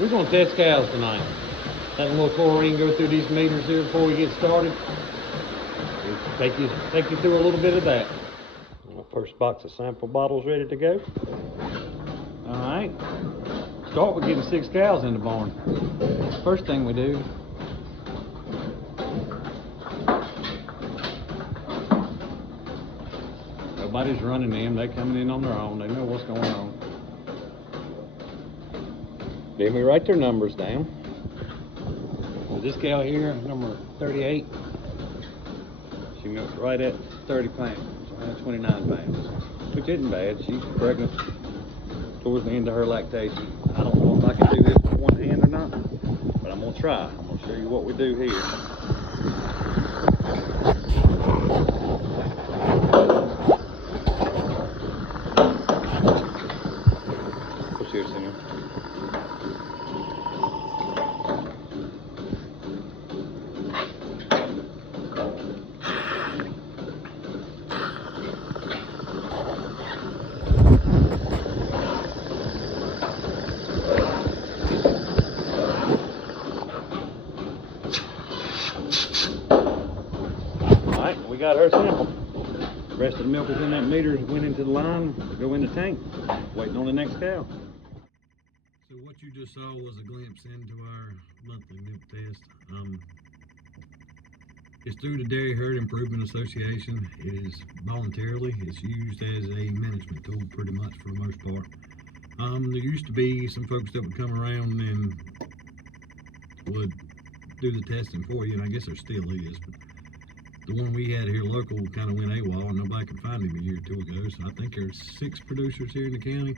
We're going to test cows tonight. Let a little chlorine go through these meters here before we get started. We'll take you through a little bit of that. First box of sample bottles ready to go. All right. Start with getting 6 cows in the barn. First thing we do, nobody's running them. They're coming in on their own. They know what's going on. Then we write their numbers down. So this cow here, number 38, she milks right at 30 pounds, around 29 pounds, which isn't bad. She's pregnant towards the end of her lactation. I don't know if I can do this with one hand or not, but I'm gonna try. I'm gonna show you what we do here. Push here, Singer. We got her sample. The rest of the milk is in that meter, went into the line, go in the tank, waiting on the next cow. So what you just saw was a glimpse into our monthly milk test. It's through the Dairy Herd Improvement Association. It is voluntarily. It's used as a management tool pretty much for the most part. There used to be some folks that would come around and would do the testing for you, and I guess there still is. But the one we had here local kind of went AWOL, and nobody could find him a year or two ago. So I think there's 6 producers here in the county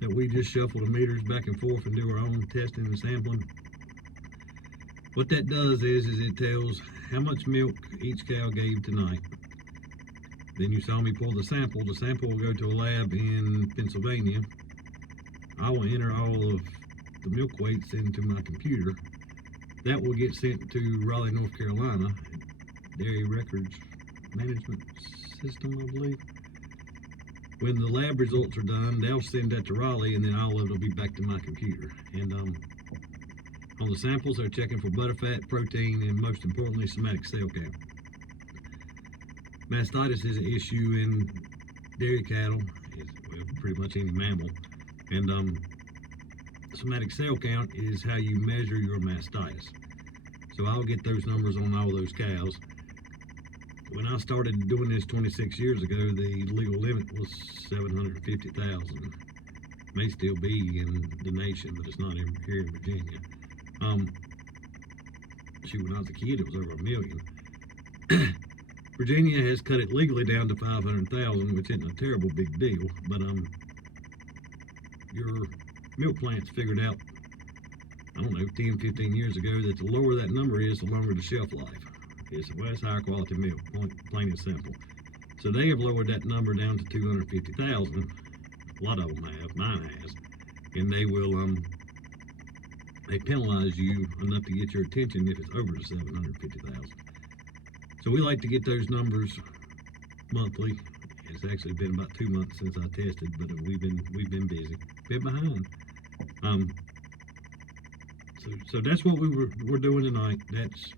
that we just shuffle the meters back and forth and do our own testing and sampling. What that does is it tells how much milk each cow gave tonight. Then you saw me pull the sample. The sample will go to a lab in Pennsylvania. I will enter all of the milk weights into my computer. That will get sent to Raleigh, North Carolina, Dairy Records Management System, I believe. When the lab results are done, they'll send that to Raleigh, and then all of it will be back to my computer. And on the samples, they're checking for butterfat, protein, and most importantly, somatic cell count. Mastitis is an issue in dairy cattle, well, pretty much any mammal. And somatic cell count is how you measure your mastitis. So I'll get those numbers on all those cows. When I started doing this 26 years ago, the legal limit was 750,000. May still be in the nation, but it's not here in Virginia. Shoot, when I was a kid, it was over 1 million. Virginia has cut it legally down to 500,000, which isn't a terrible big deal. But your milk plants figured out, I don't know, 10, 15 years ago that the lower that number is, the longer the shelf life. It's higher quality milk, plain and simple. So they have lowered that number down to 250,000. A lot of them have, mine has. And they will, they penalize you enough to get your attention if it's over the 750,000. So we like to get those numbers monthly. It's actually been about 2 months since I tested, but we've been busy, been behind. So that's what we're doing tonight. That's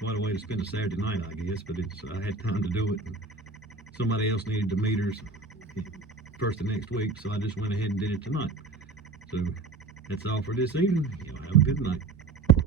quite a way to spend a Saturday night, I guess, but I had time to do it. And somebody else needed the meters first of next week, so I just went ahead and did it tonight. So that's all for this evening. Y'all have a good night.